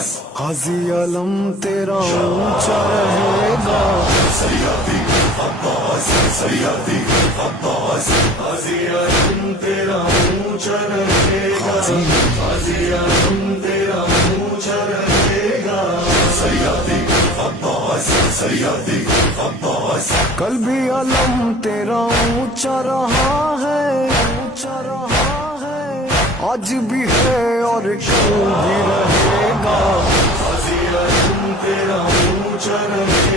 काजी आलम तेरा ऊंचा रहेगा। काजी आलम तेरा ऊंचा रहेगा। काजी आलम तेरा ऊंचा रहेगा। कल भी आलम तेरा ऊंचा रहा है, ऊंचा रहा है, आज भी है और कल भी रहेगा। काजी आलम तेरा ऊंचा रहेगा।